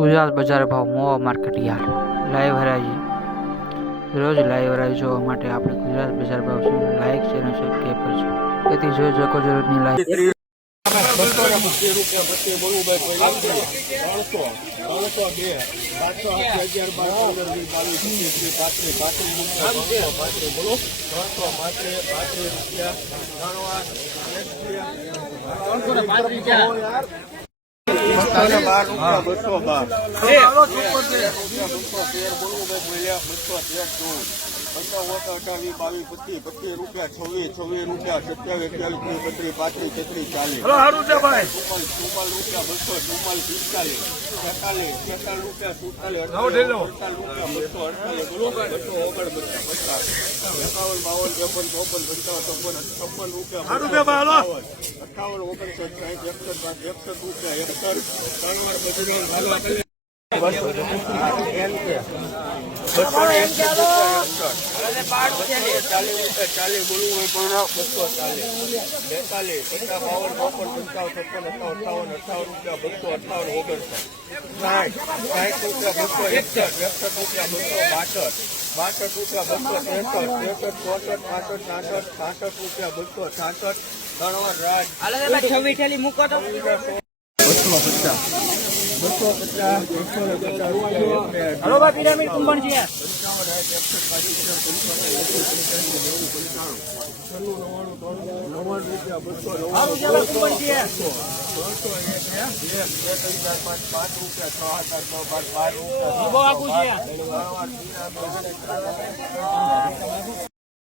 ગુજરાત બજાર ભાવ મોવા market yard live હરાજી. રોજ લાઈવ હરાજી જોવા માટે આપણે ગુજરાત બજાર ભાવ શું લાઈક છે અને સબસ્ક્રાઈબ કરજો તેથી જોઈ શકો છો લાઈવ ત્રણસો બસો બાવીસ પચીસ પચીસ રૂપિયા છવ્વીસ છવ્વીસ રૂપિયા સત્યાવીસ ત્રીસ બત્રીસ પાંત્રીસ તેત્રીસ ચાલીસ ચુમ્માલીસ રૂપિયા બસો ચુમ્માલીસ પિસ્તાલીસ છેતાલીસ છેતાલીસ રૂપિયા સુડતાલીસ અડતાલીસ રૂપિયા બસો અડતાલીસ બોલો બસો ઓગણ બસો પચાસ બાવન ત્રેપન ચોપન પંચાવન છપ્પન છપ્પન રૂપિયા અઠાવન ઓગણસો સાઠ એકસઠ બાદ એકસઠ રૂપિયા એકસઠ ત્રણ વાર બધું ચાલુ કરી ચાલીસ બોલવું હોય પણ બસો ચાલીસ. બેતાલીસ પચાસ બાવન ચોપન પંચાવન છપ્પન અઠાવન અઠાવન રૂપિયા, બસો અઠાવન, ઓગણસાઠ. સાઠ સાઠ રૂપિયા, બસો એકસઠ એકસઠ રૂપિયા, બસો બાસઠ. બાસઠ રૂપિયા બસો ત્રેસઠ ત્રેસઠ ચોસઠ પાસઠ સાસઠ સાસઠ રૂપિયા બસો છાસઠ ત્રણ વાર રાજ છવ્વીસ મૂકો બસો પચાસ બસો પચાસ એકસો ને પચાસ. પિરામિડ કુંભણ છે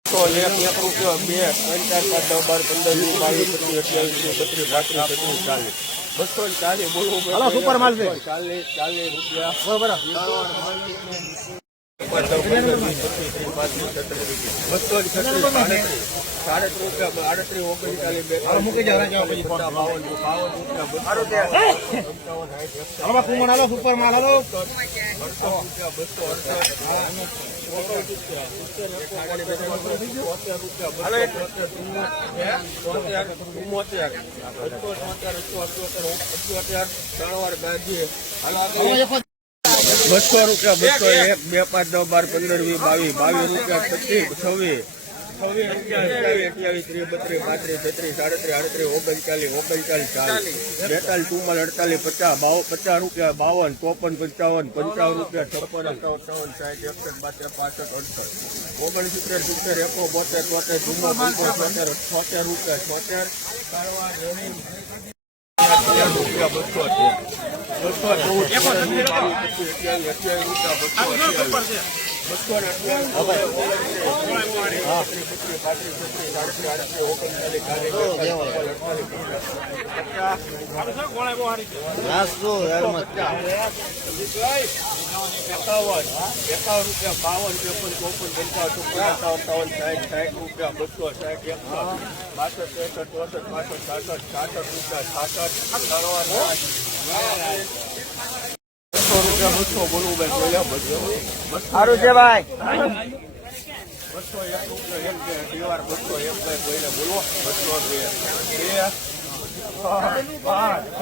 સો એક એક રૂપિયો બે ત્રણ ચાર પાંચ દસ બાર પંદર વીસ બાવીસ પચીસ અઠ્યાવીસ ત્રીસ બત્રીસ પાંત્રીસ છત્રીસ ચાલીસ. બસો ચાલીસ બોલવું સુપર માલ છે. ચાલીસ ચાલીસ રૂપિયા. બરોબર બસો સાડત્રીસ રૂપિયા આડત્રીસ ઓગણચાલીસ. બાવન રૂપિયા બસો સુપર માલ હાલો અડસો રૂપિયા બસો અડસઠ બસો રૂપિયા, બસો એક, બે પાંચ નવ બાર, પંદર, વીસ, બાવીસ બાવીસ રૂપિયા, પચીસ, છવ્વીસ. છવ્વીસ અઠ્યાવીસ અઠ્યાવીસ ત્રીસ બત્રીસ પાંત્રીસ છત્રીસ સાડત્રીસ આડત્રીસ ઓગણચાલીસ ઓગણચાલીસ ચાલીસ બેતાલીસ ચુમ્માલીસ અડતાલીસ પચાસ બાવ પચાસ રૂપિયા બાવન ચોપન પંચાવન પંચાવન રૂપિયા છપ્પન અઠાવન અઠાવન સાઠ એકસઠ બાતેર પાસઠ અડસઠ ઓગણસિત્તેર સિત્તેર એકો બોતેર તોતેર ચુમ્મો પંચો છોતેર છોતેર રૂપિયા છોતેર રૂપિયા બસો અત્યારે. બસો રૂપિયા બસો અઠ્યાવીસ એકાવન એકાવન રૂપિયા બાવન ત્રેપન ચોપન પંચાવન ચોપન અઠાવન સાઠ સાઠ રૂપિયા બસો સાઠ એકસો બાસઠ ત્રેસઠ ચોસઠ પાસઠ સાસઠ સાસઠ રૂપિયા સાસઠ બસો રૂપિયા બસો બોલવું ભાઈ બોલ્યા બસો સારું છે ભાઈ. બસો એક રૂપિયા બસો એક ભાઈ બોલો બસો બે પાંચ છ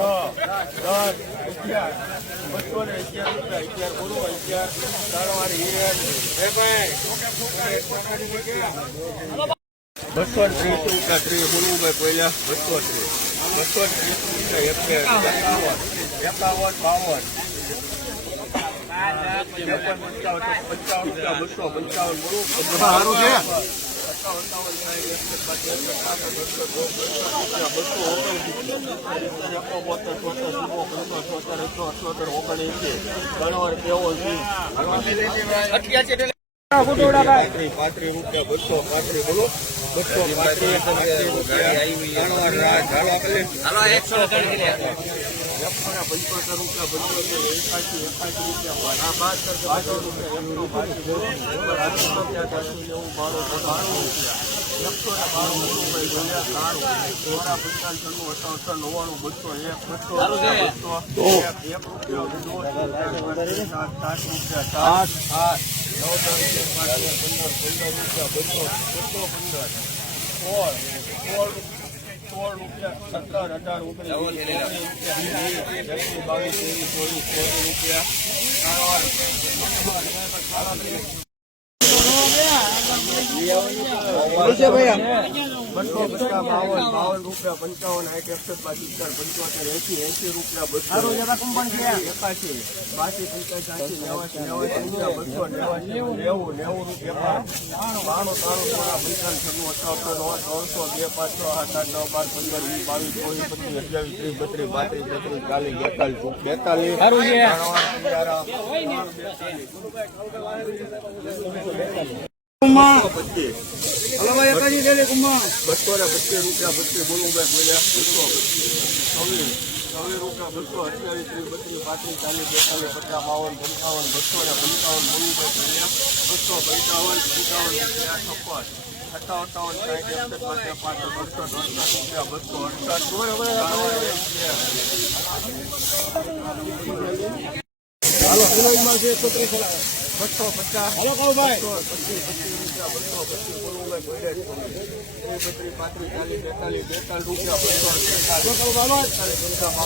દસ અગિયાર બસો ને અગિયાર રૂપિયા અગિયાર બોલો અગિયાર ત્રણ વાર હિરેન હે ભાઈ બસો ત્રીસ રૂપિયા ત્રીસ બોલવું ભાઈ પહેલા બસો ત્રીસ બસો ત્રીસ રૂપિયા એકાવન એકાવન, બાવન ત્રેપન પંચાવન પંચાવન રૂપિયા બસો પંચાવન બોલું સારું છે પાંત્રીસ રૂપિયા બસો પાંત્રીસ બોલો બસો પાંત્રીસ રૂપિયા એકસો પંચોતેર રૂપિયા પંચોતેર એકાસી એકાસી રૂપિયા કરશે બાસઠ રૂપિયા એકસો બાસઠ બાસઠ રૂપિયા દસ નેવું બાણું રૂપિયા એકસો ને બાણું રૂપિયા બોલ્યા સારું ચોરા પંચાવન છન્નું અઠાવન નવ્વાણું બસો એક બસો એક રૂપિયા દો સાત સાત રૂપિયા સાત આઠ નવ દસ પંદર પંદર રૂપિયા બસો બસો પંદર સોળ સોળ સોળ રૂપિયા સત્તર અઢાર ઓગણીસ. બાવીસ ત્રેવીસ ચોવીસ ચોવીસ રૂપિયા બસો પચાસ બાવન બાવન રૂપિયા પંચાવન આઠ એકસઠ બાસી સિત્તેર પંચોતેર એસી એસી રૂપિયા બસો એકાશી બાસી પંચાસી નેવાસી ત્રણસો બે પાંચ છ. આઠ આઠ નવ બાર પંદર વીસ બાવીસ ચોવીસ પચીસ ત્રીસ બત્રીસ પાંત્રીસ તેત્રીસ ચાલીસ બેતાલીસ પચીસ બસો ને પચીસ રૂપિયા પચીસ બોલું બોલ્યા બસો છવ્વીસ રૂપિયા બસો અઠ્યાવીસ ત્રીસ બત્રીસ પાંત્રીસ ચાલીસ બેતાલીસ પચાસ બાવન પંચાવન બસો ને પંચાવન બોલું ભાઈ બોલ્યા બસો પંચાવન પંચાવન છપ્પન અઠાવન સાઠ એકસઠ બસો અડસઠ રૂપિયા બસો અડસઠ બસો પચાસ, પચીસ. પચીસ રૂપિયા બસો પચીસ બોલવું બોલે પાંત્રીસ ચાલીસ બેતાલીસ બેતાલીસ રૂપિયા બસો બેતાલીસ પંચાવન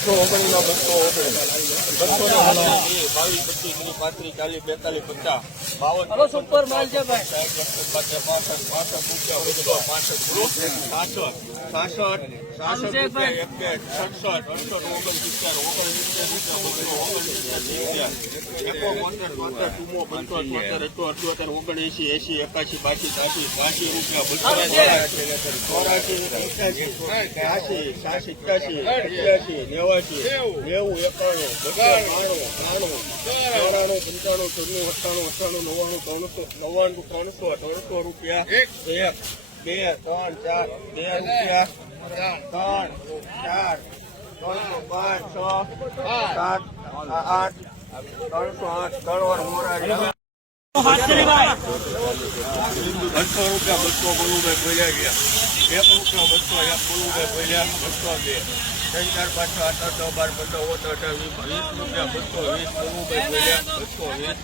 બસો ઓગણીસ બસો ઓગણીસ બસો ત્રીસ બસો રૂપિયા એસી બાસી ચોરાસી પંચ્યાસી સાસી ત્યાસી અઠ્યાસી નેવાસી નેવું એકાણું. બાણું ત્રાણું ચોરાણું પંચાણું છન્નું અઠાણું અઠાણું નવ્વાણું ત્રણસો નવ્વાણું ત્રણસો ત્રણસો રૂપિયા. એક. બે ત્રણ ચાર બે રૂપિયા. ત્રણ ચાર ત્રણસો પાંચ છ સાત આઠ ત્રણસો આઠ ત્રણ વાર મોરારી. બસો રૂપિયા બસો બોલું ભાઈ ગયા. એક રૂપિયા બસો એક. બોલું ભાઈ બોલ્યા બસો બે ત્રણ ચાર પાંચ છ આઠ. આઠ બાર પંદર ઓતર અઢાર વીસ વીસ રૂપિયા બસો વીસ બોલું ભાઈ બોલ્યા બસો વીસ.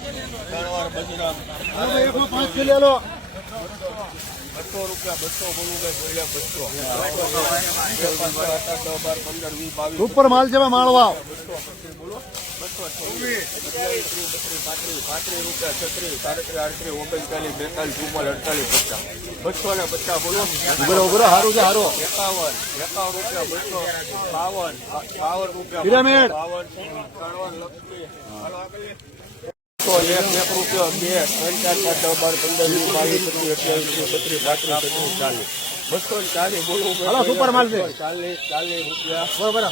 ત્રણ વાર બજરા બસો રૂપિયા બસો બોલવું બસો આઠ બાર પંદર વીસ બાવીસ સુપર માલ છે માળવા બસો બત્રીસ પાંત્રીસ પાંત્રીસ રૂપિયા છત્રીસ સાડત્રીસ આડત્રીસ ઓગણચાલીસ બેતાલીસ ચુમ્માલીસ અડતાલીસ પચાસ બસો ને પચાસ બોલો ઉભરો ઉભરો હારું છે હારો એકાવન એકાવન રૂપિયા બસો બાવન બાવન રૂપિયા. બાવન લક્ષ્મી એક એક રૂપિયો બે ત્રણ ચાર પાંચ બાર પંદર વીસ બાવીસ પચીસ અઠ્યાવીસ બત્રીસ પાંત્રીસ છત્રીસ ચાલીસ. બસો ચાલીસ બોલવું. ચાલીસ ચાલીસ રૂપિયા. બરોબર.